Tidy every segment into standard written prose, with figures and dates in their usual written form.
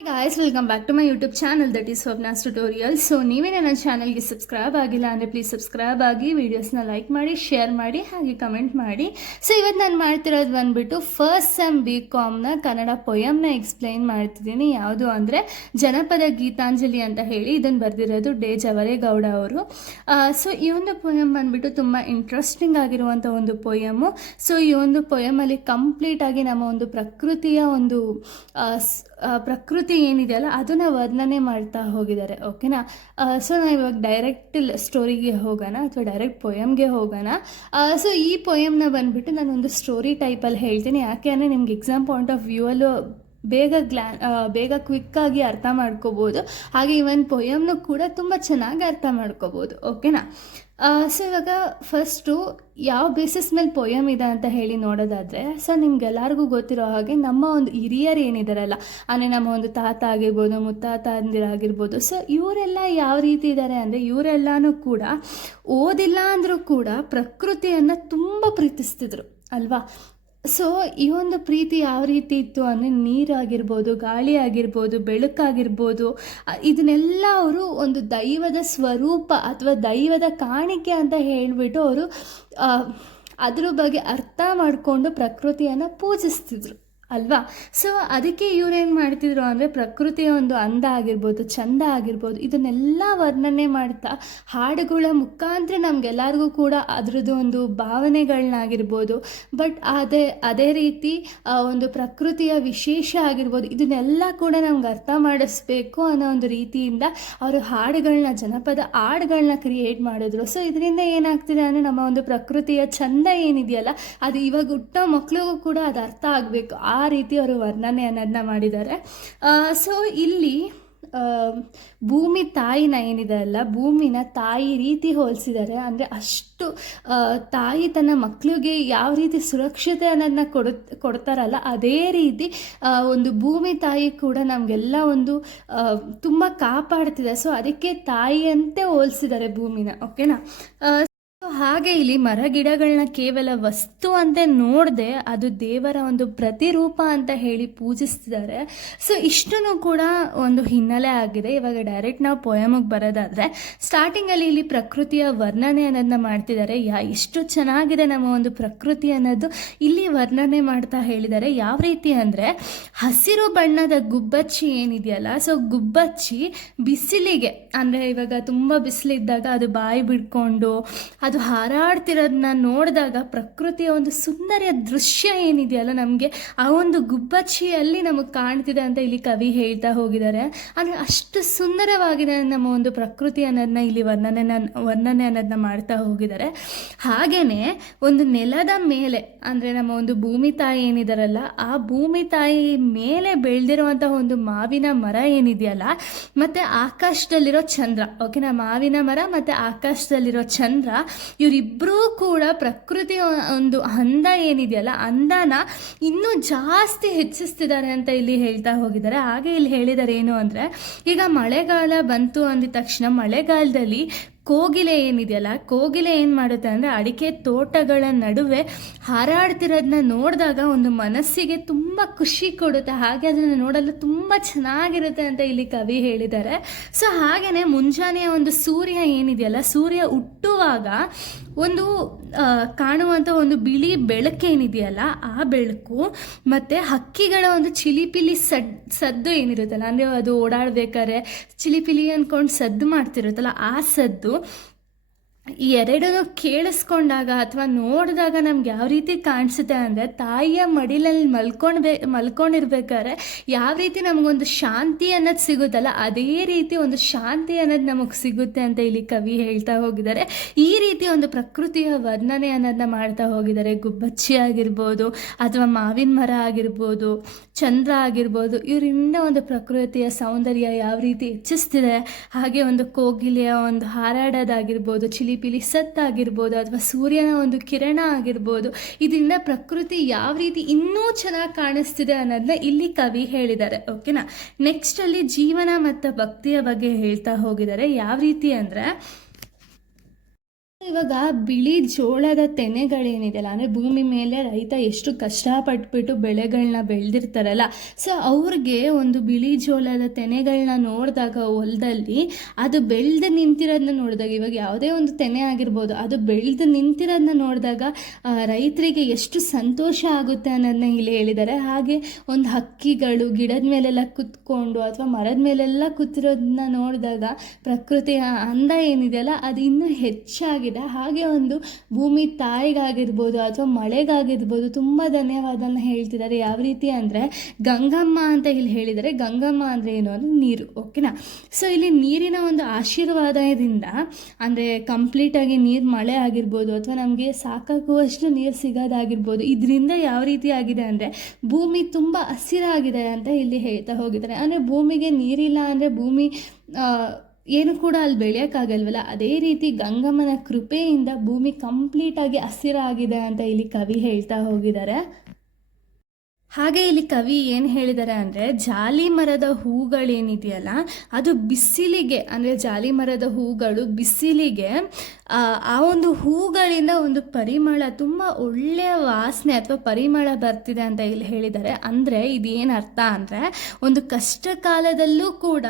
Guys, welcome back to my YouTube channel, that is Swapna's Tutorials. So ನೀವೇ ನನ್ನ ಚಾನಲ್ಗೆ subscribe ಆಗಿಲ್ಲ ಅಂದರೆ ಪ್ಲೀಸ್ ಸಬ್ಸ್ಕ್ರೈಬ್ ಆಗಿ, ವಿಡಿಯೋಸ್ನ ಲೈಕ್ ಮಾಡಿ, ಶೇರ್ ಮಾಡಿ, ಹಾಗೆ ಕಮೆಂಟ್ ಮಾಡಿ. ಸೊ ಇವತ್ತು ನಾನು ಮಾಡ್ತಿರೋದು ಬಂದುಬಿಟ್ಟು ಫಸ್ಟ್ ಸೆಮ್ BComನ ಕನ್ನಡ ಪೊಯಮ್ನ ಎಕ್ಸ್ಪ್ಲೈನ್ ಮಾಡ್ತಿದ್ದೀನಿ. ಯಾವುದು ಅಂದರೆ ಜನಪದ ಗೀತಾಂಜಲಿ ಅಂತ ಹೇಳಿ. ಇದನ್ನು ಬರೆದಿರೋದು ಡೆ ಜವರೇಗೌಡ ಅವರು. ಸೊ ಈ ಒಂದು ಪೊಯಮ್ ಬಂದುಬಿಟ್ಟು ತುಂಬ ಇಂಟ್ರೆಸ್ಟಿಂಗ್ ಆಗಿರುವಂಥ ಒಂದು ಪೊಯಮು. ಸೊ ಈ ಒಂದು ಪೊಯಮಲ್ಲಿ ಕಂಪ್ಲೀಟಾಗಿ ನಮ್ಮ ಒಂದು ಪ್ರಕೃತಿಯ ಒಂದು ಪ್ರಕೃತಿ ಏನಿದೆಯಲ್ಲ ಅದನ್ನು ವರ್ಣನೆ ಮಾಡ್ತಾ ಹೋಗಿದ್ದಾರೆ. ಓಕೆನಾ? ಸೊ ನಾವು ಇವಾಗ ಡೈರೆಕ್ಟ್ ಸ್ಟೋರಿಗೆ ಹೋಗೋಣ ಅಥವಾ ಡೈರೆಕ್ಟ್ ಪೊಯಮ್ಗೆ ಹೋಗೋಣ. ಸೊ ಈ ಪೊಯಮ್ನ ಬಂದುಬಿಟ್ಟು ನಾನೊಂದು ಸ್ಟೋರಿ ಟೈಪಲ್ಲಿ ಹೇಳ್ತೀನಿ. ಯಾಕೆ ಅಂದರೆ ನಿಮ್ಗೆ ಎಕ್ಸಾಮ್ ಪಾಯಿಂಟ್ ಆಫ್ ವ್ಯೂ ಅಲ್ಲೂ ಬೇಗ ಕ್ವಿಕ್ಕಾಗಿ ಅರ್ಥ ಮಾಡ್ಕೋಬೋದು. ಹಾಗೆ ಇವನ್ ಪೊಯಮ್ನು ಕೂಡ ತುಂಬ ಚೆನ್ನಾಗಿ ಅರ್ಥ ಮಾಡ್ಕೋಬೋದು. ಓಕೆನಾ? ಸೊ ಇವಾಗ ಫಸ್ಟು ಯಾವ ಬೇಸಿಸ್ ಮೇಲೆ ಪೊಯಮ್ ಇದೆ ಅಂತ ಹೇಳಿ ನೋಡೋದಾದರೆ, ಸೊ ನಿಮ್ಗೆಲ್ಲರಿಗೂ ಗೊತ್ತಿರೋ ಹಾಗೆ ನಮ್ಮ ಒಂದು ಹಿರಿಯರು ಏನಿದಾರಲ್ಲ, ಅಂದರೆ ನಮ್ಮ ಒಂದು ತಾತ ಆಗಿರ್ಬೋದು, ಮುತ್ತಾತ ಅಂದಿರಾಗಿರ್ಬೋದು, ಸೊ ಇವರೆಲ್ಲ ಯಾವ ರೀತಿ ಇದ್ದಾರೆ ಅಂದರೆ ಇವರೆಲ್ಲನೂ ಕೂಡ ಓದಿಲ್ಲ ಅಂದರೂ ಕೂಡ ಪ್ರಕೃತಿಯನ್ನು ತುಂಬ ಪ್ರೀತಿಸ್ತಿದ್ರು ಅಲ್ವಾ? ಸೊ ಈ ಒಂದು ಪ್ರೀತಿ ಯಾವ ರೀತಿ ಇತ್ತು ಅಂದರೆ ನೀರಾಗಿರ್ಬೋದು, ಗಾಳಿ ಆಗಿರ್ಬೋದು, ಬೆಳಕಾಗಿರ್ಬೋದು, ಇದನ್ನೆಲ್ಲ ಅವರು ಒಂದು ದೈವದ ಸ್ವರೂಪ ಅಥವಾ ದೈವದ ಕಾಣಿಕೆ ಅಂತ ಹೇಳಿಬಿಟ್ಟು ಅವರು ಅದ್ರ ಬಗ್ಗೆ ಅರ್ಥ ಮಾಡಿಕೊಂಡು ಪ್ರಕೃತಿಯನ್ನು ಪೂಜಿಸ್ತಿದ್ರು ಅಲ್ವಾ? ಸೊ ಅದಕ್ಕೆ ಇವರೇನು ಮಾಡ್ತಿದ್ರು ಅಂದರೆ ಪ್ರಕೃತಿಯ ಒಂದು ಅಂದ ಆಗಿರ್ಬೋದು, ಚಂದ ಆಗಿರ್ಬೋದು, ಇದನ್ನೆಲ್ಲ ವರ್ಣನೆ ಮಾಡ್ತಾ ಹಾಡುಗಳ ಮುಖಾಂತರ ನಮಗೆಲ್ಲರಿಗೂ ಕೂಡ ಅದರದ್ದು ಒಂದು ಭಾವನೆಗಳನ್ನಾಗಿರ್ಬೋದು, ಬಟ್ ಅದೇ ರೀತಿ ಒಂದು ಪ್ರಕೃತಿಯ ವಿಶೇಷ ಆಗಿರ್ಬೋದು, ಇದನ್ನೆಲ್ಲ ಕೂಡ ನಮ್ಗೆ ಅರ್ಥ ಮಾಡಿಸ್ಬೇಕು ಅನ್ನೋ ಒಂದು ರೀತಿಯಿಂದ ಅವರು ಹಾಡುಗಳನ್ನ, ಜನಪದ ಹಾಡುಗಳನ್ನ ಕ್ರಿಯೇಟ್ ಮಾಡಿದ್ರು. ಸೊ ಇದರಿಂದ ಏನಾಗ್ತಿದೆ ಅಂದರೆ ನಮ್ಮ ಒಂದು ಪ್ರಕೃತಿಯ ಚಂದ ಏನಿದೆಯಲ್ಲ ಅದು ಇವಾಗ ಹುಟ್ಟೋ ಮಕ್ಕಳಿಗೂ ಕೂಡ ಅದು ಅರ್ಥ ಆಗಬೇಕು. ಆ ರೀತಿ ಅವರು ವರ್ಣನೆ ಅನ್ನೋದನ್ನ ಮಾಡಿದ್ದಾರೆ. ಸೊ ಇಲ್ಲಿ ಭೂಮಿ ತಾಯಿನ ಏನಿದೆ ಅಲ್ಲ, ಭೂಮಿನ ತಾಯಿ ರೀತಿ ಹೋಲಿಸಿದ್ದಾರೆ. ಅಂದರೆ ಅಷ್ಟು ತಾಯಿ ತನ್ನ ಮಕ್ಕಳಿಗೆ ಯಾವ ರೀತಿ ಸುರಕ್ಷತೆ ಅನ್ನೋದನ್ನ ಕೊಡ್ತಾರಲ್ಲ, ಅದೇ ರೀತಿ ಒಂದು ಭೂಮಿ ತಾಯಿ ಕೂಡ ನಮಗೆಲ್ಲ ಒಂದು ತುಂಬ ಕಾಪಾಡ್ತಿದೆ. ಸೊ ಅದಕ್ಕೆ ತಾಯಿಯಂತೆ ಹೋಲಿಸಿದ್ದಾರೆ ಭೂಮಿನ. ಓಕೆನಾ? ಹಾಗೆ ಇಲ್ಲಿ ಮರ ಗಿಡಗಳನ್ನ ಕೇವಲ ವಸ್ತು ಅಂತ ನೋಡದೆ ಅದು ದೇವರ ಒಂದು ಪ್ರತಿರೂಪ ಅಂತ ಹೇಳಿ ಪೂಜಿಸ್ತಿದ್ದಾರೆ. ಸೊ ಇಷ್ಟೂ ಕೂಡ ಒಂದು ಹಿನ್ನೆಲೆ ಆಗಿದೆ. ಇವಾಗ ಡೈರೆಕ್ಟ್ ನಾವು ಪೊಯಮಿಗೆ ಬರೋದಾದರೆ ಸ್ಟಾರ್ಟಿಂಗಲ್ಲಿ ಇಲ್ಲಿ ಪ್ರಕೃತಿಯ ವರ್ಣನೆ ಅನ್ನೋದನ್ನ ಮಾಡ್ತಿದ್ದಾರೆ. ಎಷ್ಟು ಚೆನ್ನಾಗಿದೆ ನಮ್ಮ ಒಂದು ಪ್ರಕೃತಿ ಅನ್ನೋದು ಇಲ್ಲಿ ವರ್ಣನೆ ಮಾಡ್ತಾ ಹೇಳಿದ್ದಾರೆ. ಯಾವ ರೀತಿ ಅಂದರೆ ಹಸಿರು ಬಣ್ಣದ ಗುಬ್ಬಚ್ಚಿ ಏನಿದೆಯಲ್ಲ, ಸೊ ಗುಬ್ಬಚ್ಚಿ ಬಿಸಿಲಿಗೆ, ಅಂದರೆ ಇವಾಗ ತುಂಬ ಬಿಸಿಲಿದ್ದಾಗ ಅದು ಬಾಯಿ ಬಿಡ್ಕೊಂಡು ಅದು ಹಾರಾಡ್ತಿರೋದನ್ನ ನೋಡಿದಾಗ ಪ್ರಕೃತಿಯ ಒಂದು ಸುಂದರ ದೃಶ್ಯ ಏನಿದೆಯಲ್ಲ ನಮಗೆ ಆ ಒಂದು ಗುಬ್ಬಚ್ಚಿಯಲ್ಲಿ ನಮಗೆ ಕಾಣ್ತಿದೆ ಅಂತ ಇಲ್ಲಿ ಕವಿ ಹೇಳ್ತಾ ಹೋಗಿದ್ದಾರೆ. ಅಂದರೆ ಅಷ್ಟು ಸುಂದರವಾಗಿದೆ ನಮ್ಮ ಒಂದು ಪ್ರಕೃತಿ ಅನ್ನೋದನ್ನ ಇಲ್ಲಿ ವರ್ಣನೆ ಅನ್ನೋದನ್ನ ಮಾಡ್ತಾ ಹೋಗಿದ್ದಾರೆ. ಹಾಗೆಯೇ ಒಂದು ನೆಲದ ಮೇಲೆ, ಅಂದರೆ ನಮ್ಮ ಒಂದು ಭೂಮಿ ತಾಯಿ ಏನಿದಾರಲ್ಲ ಆ ಭೂಮಿ ತಾಯಿ ಮೇಲೆ ಬೆಳೆದಿರುವಂಥ ಒಂದು ಮಾವಿನ ಮರ ಏನಿದೆಯಲ್ಲ, ಮತ್ತು ಆಕಾಶದಲ್ಲಿರೋ ಚಂದ್ರ. ಓಕೆನಾ? ಮಾವಿನ ಮರ ಮತ್ತು ಆಕಾಶದಲ್ಲಿರೋ ಚಂದ್ರ, ಇವರಿಬ್ಬರೂ ಕೂಡ ಪ್ರಕೃತಿಯ ಒಂದು ಅಂದ ಏನಿದೆಯಲ್ಲ ಅಂದನ ಇನ್ನೂ ಜಾಸ್ತಿ ಹೆಚ್ಚಿಸ್ತಿದ್ದಾರೆ ಅಂತ ಇಲ್ಲಿ ಹೇಳ್ತಾ ಹೋಗಿದ್ದಾರೆ. ಹಾಗೆ ಇಲ್ಲಿ ಹೇಳಿದ್ದಾರೆ ಏನು ಅಂದರೆ, ಈಗ ಮಳೆಗಾಲ ಬಂತು ಅಂದಿದ ತಕ್ಷಣ ಮಳೆಗಾಲದಲ್ಲಿ ಕೋಗಿಲೆ ಏನಿದೆಯಲ್ಲ, ಕೋಗಿಲೆ ಏನು ಮಾಡುತ್ತೆ ಅಂದರೆ ಅಡಿಕೆ ತೋಟಗಳ ನಡುವೆ ಹಾರಾಡ್ತಿರೋದನ್ನ ನೋಡಿದಾಗ ಒಂದು ಮನಸ್ಸಿಗೆ ತುಂಬ ಖುಷಿ ಕೊಡುತ್ತೆ. ಹಾಗೆ ಅದನ್ನು ನೋಡಲು ತುಂಬ ಚೆನ್ನಾಗಿರುತ್ತೆ ಅಂತ ಇಲ್ಲಿ ಕವಿ ಹೇಳಿದ್ದಾರೆ. ಸೊ ಹಾಗೆಯೇ ಮುಂಜಾನೆಯ ಒಂದು ಸೂರ್ಯ ಏನಿದೆಯಲ್ಲ, ಸೂರ್ಯ ಹುಟ್ಟುವಾಗ ಒಂದು ಕಾಣುವಂಥ ಒಂದು ಬಿಳಿ ಬೆಳಕೇನಿದೆಯಲ್ಲ ಆ ಬೆಳಕು, ಮತ್ತು ಹಕ್ಕಿಗಳ ಒಂದು ಚಿಲಿಪಿಲಿ ಸದ್ದು ಏನಿರುತ್ತಲ್ಲ, ಅಂದರೆ ಅದು ಓಡಾಡಬೇಕಾದ್ರೆ ಚಿಲಿಪಿಲಿ ಅಂದ್ಕೊಂಡು ಸದ್ದು ಮಾಡ್ತಿರುತ್ತಲ್ಲ ಆ ಸದ್ದು, ಈ ಎರಡನ್ನೂ ಕೇಳಿಸ್ಕೊಂಡಾಗ ಅಥವಾ ನೋಡಿದಾಗ ನಮ್ಗೆ ಯಾವ ರೀತಿ ಕಾಣಿಸುತ್ತೆ ಅಂದರೆ ತಾಯಿಯ ಮಡಿಲಲ್ಲಿ ಮಲ್ಕೊಂಡಿರ್ಬೇಕಾದ್ರೆ ಯಾವ ರೀತಿ ನಮಗೊಂದು ಶಾಂತಿ ಅನ್ನೋದು ಸಿಗುತ್ತಲ್ಲ ಅದೇ ರೀತಿ ಒಂದು ಶಾಂತಿ ಅನ್ನೋದು ನಮಗೆ ಸಿಗುತ್ತೆ ಅಂತ ಇಲ್ಲಿ ಕವಿ ಹೇಳ್ತಾ ಹೋಗಿದ್ದಾರೆ. ಈ ರೀತಿ ಒಂದು ಪ್ರಕೃತಿಯ ವರ್ಣನೆ ಅನ್ನೋದನ್ನ ಮಾಡ್ತಾ ಹೋಗಿದ್ದಾರೆ. ಗುಬ್ಬಚ್ಚಿ ಆಗಿರ್ಬೋದು ಅಥವಾ ಮಾವಿನ ಮರ ಆಗಿರ್ಬೋದು, ಚಂದ್ರ ಆಗಿರ್ಬೋದು, ಇವರಿಂದ ಒಂದು ಪ್ರಕೃತಿಯ ಸೌಂದರ್ಯ ಯಾವ ರೀತಿ ಹೆಚ್ಚಿಸ್ತಿದೆ. ಹಾಗೆ ಒಂದು ಕೋಗಿಲೆಯ ಒಂದು ಹಾರಾಡೋದಾಗಿರ್ಬೋದು, ಚಿಲಿಪಿಲಿ ಸತ್ತಾಗಿರ್ಬೋದು, ಅಥವಾ ಸೂರ್ಯನ ಒಂದು ಕಿರಣ ಆಗಿರ್ಬೋದು, ಇದರಿಂದ ಪ್ರಕೃತಿ ಯಾವ ರೀತಿ ಇನ್ನೂ ಚೆನ್ನಾಗಿ ಕಾಣಿಸ್ತಿದೆ ಅನ್ನೋದನ್ನ ಇಲ್ಲಿ ಕವಿ ಹೇಳಿದ್ದಾರೆ. ಓಕೆನಾ? ನೆಕ್ಸ್ಟ್ ಅಲ್ಲಿ ಜೀವನ ಮತ್ತು ಭಕ್ತಿಯ ಬಗ್ಗೆ ಹೇಳ್ತಾ ಹೋಗಿದ್ದಾರೆ. ಯಾವ ರೀತಿ ಅಂದರೆ ಇವಾಗ ಬಿಳಿ ಜೋಳದ ತೆನೆಗಳೇನಿದೆಯಲ್ಲ, ಅಂದರೆ ಭೂಮಿ ಮೇಲೆ ರೈತ ಎಷ್ಟು ಕಷ್ಟಪಟ್ಬಿಟ್ಟು ಬೆಳೆಗಳನ್ನ ಬೆಳೆದಿರ್ತಾರಲ್ಲ, ಸೊ ಅವ್ರಿಗೆ ಒಂದು ಬಿಳಿ ಜೋಳದ ತೆನೆಗಳನ್ನ ನೋಡಿದಾಗ ಹೊಲದಲ್ಲಿ ಅದು ಬೆಳೆದು ನಿಂತಿರೋದನ್ನ ನೋಡಿದಾಗ, ಇವಾಗ ಯಾವುದೇ ಒಂದು ತೆನೆ ಆಗಿರ್ಬೋದು, ಅದು ಬೆಳೆದು ನಿಂತಿರೋದನ್ನ ನೋಡಿದಾಗ ರೈತರಿಗೆ ಎಷ್ಟು ಸಂತೋಷ ಆಗುತ್ತೆ ಅನ್ನೋದನ್ನ ಇಲ್ಲಿ ಹೇಳಿದ್ದಾರೆ. ಹಾಗೆ ಒಂದು ಹಕ್ಕಿಗಳು ಗಿಡದ ಮೇಲೆಲ್ಲ ಕುತ್ಕೊಂಡು ಅಥವಾ ಮರದ ಮೇಲೆಲ್ಲ ಕೂತಿರೋದನ್ನ ನೋಡಿದಾಗ ಪ್ರಕೃತಿಯ ಅಂದ ಏನಿದೆಯಲ್ಲ ಅದು ಇನ್ನೂ ಹೆಚ್ಚಾಗಿದೆ. ಹಾಗೆ ಒಂದು ಭೂಮಿ ತಾಯಿಗಾಗಿರ್ಬೋದು ಅಥವಾ ಮಳೆಗಾಗಿರ್ಬೋದು ತುಂಬ ಧನ್ಯವಾದನ ಹೇಳ್ತಿದ್ದಾರೆ. ಯಾವ ರೀತಿ ಅಂದರೆ ಗಂಗಮ್ಮ ಅಂತ ಇಲ್ಲಿ ಹೇಳಿದ್ದಾರೆ. ಗಂಗಮ್ಮ ಅಂದರೆ ಏನು ಅಂದರೆ ನೀರು, ಓಕೆನಾ. ಸೊ ಇಲ್ಲಿ ನೀರಿನ ಒಂದು ಆಶೀರ್ವಾದದಿಂದ, ಅಂದರೆ ಕಂಪ್ಲೀಟಾಗಿ ನೀರು ಮಳೆ ಆಗಿರ್ಬೋದು ಅಥವಾ ನಮಗೆ ಸಾಕಾಗುವಷ್ಟು ನೀರು ಸಿಗೋದಾಗಿರ್ಬೋದು, ಇದರಿಂದ ಯಾವ ರೀತಿ ಆಗಿದೆ ಅಂದರೆ ಭೂಮಿ ತುಂಬ ಹಸಿರಾಗಿದೆ ಅಂತ ಇಲ್ಲಿ ಹೇಳ್ತಾ ಹೋಗಿದ್ದಾರೆ. ಅಂದರೆ ಭೂಮಿಗೆ ನೀರಿಲ್ಲ ಅಂದರೆ ಭೂಮಿ ಏನು ಕೂಡ ಅಲ್ಲಿ ಬೆಳೆಯೋಕ್ಕಾಗಲ್ವಲ್ಲ, ಅದೇ ರೀತಿ ಗಂಗಮ್ಮನ ಕೃಪೆಯಿಂದ ಭೂಮಿ ಕಂಪ್ಲೀಟಾಗಿ ಹಸಿರಾಗಿದೆ ಅಂತ ಇಲ್ಲಿ ಕವಿ ಹೇಳ್ತಾ ಹೋಗಿದ್ದಾರೆ. ಹಾಗೆ ಇಲ್ಲಿ ಕವಿ ಏನು ಹೇಳಿದ್ದಾರೆ ಅಂದರೆ ಜಾಲಿ ಮರದ ಹೂಗಳೇನಿದೆಯಲ್ಲ ಅದು ಬಿಸಿಲಿಗೆ, ಅಂದರೆ ಜಾಲಿ ಮರದ ಹೂಗಳು ಬಿಸಿಲಿಗೆ ಆ ಒಂದು ಹೂಗಳಿಂದ ಒಂದು ಪರಿಮಳ, ತುಂಬ ಒಳ್ಳೆಯ ವಾಸನೆ ಅಥವಾ ಪರಿಮಳ ಬರ್ತಿದೆ ಅಂತ ಇಲ್ಲಿ ಹೇಳಿದ್ದಾರೆ. ಅಂದರೆ ಇದೇನು ಅರ್ಥ ಅಂದರೆ ಒಂದು ಕಷ್ಟ ಕಾಲದಲ್ಲೂ ಕೂಡ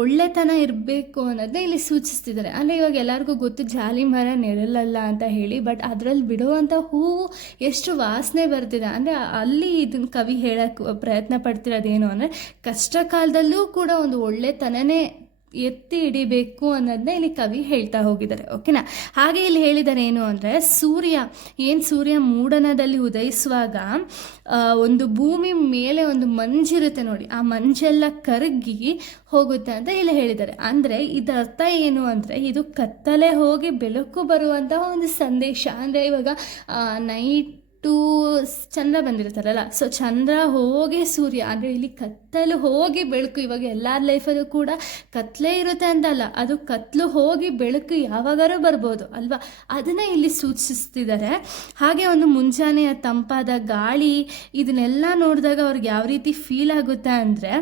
ಒಳ್ಳೆತನ ಇರಬೇಕು ಅನ್ನೋದನ್ನ ಇಲ್ಲಿ ಸೂಚಿಸ್ತಿದ್ದಾರೆ. ಅಂದರೆ ಇವಾಗ ಎಲ್ಲರಿಗೂ ಗೊತ್ತು ಜಾಲಿ ಮರ ನೆರಳಲ್ಲ ಅಂತ ಹೇಳಿ, ಬಟ್ ಅದರಲ್ಲಿ ಬಿಡುವಂಥ ಹೂವು ಎಷ್ಟು ವಾಸನೆ ಬರ್ತಿದೆ. ಅಂದರೆ ಅಲ್ಲಿ ಇದನ್ನು ಕವಿ ಹೇಳಕ್ಕೆ ಪ್ರಯತ್ನ ಪಡ್ತಿರೋದೇನು ಅಂದರೆ ಕಷ್ಟ ಕಾಲದಲ್ಲೂ ಕೂಡ ಒಂದು ಒಳ್ಳೆತನನೇ ಎತ್ತಿ ಹಿಡಿಬೇಕು ಅನ್ನೋದನ್ನ ಇಲ್ಲಿ ಕವಿ ಹೇಳ್ತಾ ಹೋಗಿದ್ದಾರೆ, ಓಕೆನಾ. ಹಾಗೆ ಇಲ್ಲಿ ಹೇಳಿದ್ದಾರೆ ಏನು ಅಂದರೆ ಸೂರ್ಯ ಮೂಡಣದಲ್ಲಿ ಉದಯಿಸುವಾಗ ಒಂದು ಭೂಮಿ ಮೇಲೆ ಒಂದು ಮಂಜಿರುತ್ತೆ ನೋಡಿ, ಆ ಮಂಜೆಲ್ಲ ಕರಗಿ ಹೋಗುತ್ತೆ ಅಂತ ಇಲ್ಲಿ ಹೇಳಿದ್ದಾರೆ. ಅಂದರೆ ಇದರ ಅರ್ಥ ಏನು ಅಂದರೆ ಇದು ಕತ್ತಲೆ ಹೋಗಿ ಬೆಳಕು ಬರುವಂತಹ ಒಂದು ಸಂದೇಶ. ಅಂದರೆ ಇವಾಗ ನೈಟು ಚಂದ್ರ ಬಂದಿರ್ತಾರಲ್ಲ, ಸೊ ಚಂದ್ರ ಹೋಗಿ ಸೂರ್ಯ, ಅಂದರೆ ಇಲ್ಲಿ ಕತ್ತಲು ಹೋಗಿ ಬೆಳಕು. ಇವಾಗ ಎಲ್ಲರ ಲೈಫಲ್ಲೂ ಕೂಡ ಕತ್ತಲೆ ಇರುತ್ತೆ ಅಂತಲ್ಲ, ಅದು ಕತ್ತಲು ಹೋಗಿ ಬೆಳಕು ಯಾವಾಗಾರೂ ಬರ್ಬೋದು ಅಲ್ವಾ, ಅದನ್ನು ಇಲ್ಲಿ ಸೂಚಿಸ್ತಿದ್ದಾರೆ. ಹಾಗೆ ಒಂದು ಮುಂಜಾನೆಯ ತಂಪಾದ ಗಾಳಿ, ಇದನ್ನೆಲ್ಲ ನೋಡಿದಾಗ ಅವ್ರಿಗೆ ಯಾವ ರೀತಿ ಫೀಲ್ ಆಗುತ್ತೆ ಅಂದರೆ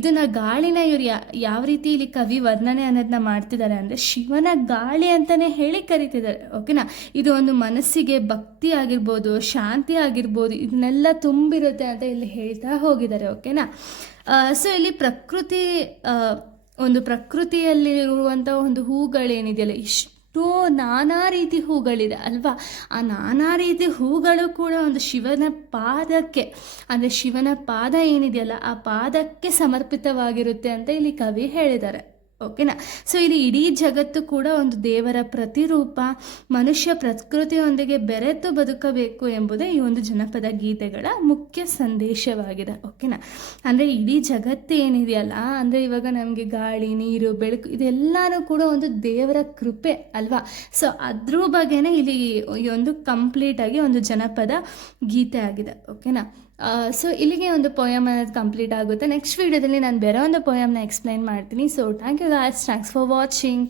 ಇದನ್ನು ಗಾಳಿನ ಇವ್ರು ಯಾವ ರೀತಿ ಇಲ್ಲಿ ಕವಿ ವರ್ಣನೆ ಅನ್ನೋದನ್ನ ಮಾಡ್ತಿದ್ದಾರೆ ಅಂದರೆ ಶಿವನ ಗಾಳಿ ಅಂತಲೇ ಹೇಳಿ ಕರಿತಿದ್ದಾರೆ, ಓಕೆನಾ. ಇದು ಒಂದು ಮನಸ್ಸಿಗೆ ಭಕ್ತಿ ಆಗಿರ್ಬೋದು, ಶಾಂತಿ ಆಗಿರ್ಬೋದು, ಇದನ್ನೆಲ್ಲ ತುಂಬಿರುತ್ತೆ ಅಂತ ಇಲ್ಲಿ ಹೇಳ್ತಾ ಹೋಗಿದ್ದಾರೆ, ಓಕೆನಾ. ಸೊ ಇಲ್ಲಿ ಪ್ರಕೃತಿಯಲ್ಲಿರುವಂಥ ಒಂದು ಹೂಗಳೇನಿದೆಯಲ್ಲ, ಇಷ್ಟು ನಾನಾ ರೀತಿ ಹೂಗಳಿದೆ ಅಲ್ವಾ, ಆ ನಾನಾ ರೀತಿ ಹೂಗಳು ಕೂಡ ಒಂದು ಶಿವನ ಪಾದಕ್ಕೆ, ಅಂದರೆ ಶಿವನ ಪಾದ ಏನಿದೆಯಲ್ಲ ಆ ಪಾದಕ್ಕೆ ಸಮರ್ಪಿತವಾಗಿರುತ್ತೆ ಅಂತ ಇಲ್ಲಿ ಕವಿ ಹೇಳಿದ್ದಾರೆ, ಓಕೆನಾ. ಸೊ ಇಲ್ಲಿ ಇಡೀ ಜಗತ್ತು ಕೂಡ ಒಂದು ದೇವರ ಪ್ರತಿರೂಪ, ಮನುಷ್ಯ ಪ್ರಕೃತಿಯೊಂದಿಗೆ ಬೆರೆತು ಬದುಕಬೇಕು ಎಂಬುದೇ ಈ ಒಂದು ಜನಪದ ಗೀತೆಗಳ ಮುಖ್ಯ ಸಂದೇಶವಾಗಿದೆ, ಓಕೆನಾ. ಅಂದರೆ ಇಡೀ ಜಗತ್ತು ಏನಿದೆಯಲ್ಲ, ಅಂದರೆ ಇವಾಗ ನಮಗೆ ಗಾಳಿ, ನೀರು, ಬೆಳಕು ಇದೆಲ್ಲನೂ ಕೂಡ ಒಂದು ದೇವರ ಕೃಪೆ ಅಲ್ವಾ. ಸೊ ಅದ್ರ ಬಗ್ಗೆನೇ ಇಲ್ಲಿ ಈ ಒಂದು ಕಂಪ್ಲೀಟಾಗಿ ಒಂದು ಜನಪದ ಗೀತೆ ಆಗಿದೆ, ಓಕೆನಾ. ಸೊ ಇಲ್ಲಿಗೆ ಒಂದು ಪೋಯಮ್ ಅನ್ನೋದು ಕಂಪ್ಲೀಟ್ ಆಗುತ್ತೆ. ನೆಕ್ಸ್ಟ್ ವೀಡಿಯೋದಲ್ಲಿ ನಾನು ಬೇರೆ ಒಂದು ಪೋಯಮ್ನ ಎಕ್ಸ್ಪ್ಲೈನ್ ಮಾಡ್ತೀನಿ. So thank you guys, thanks for watching.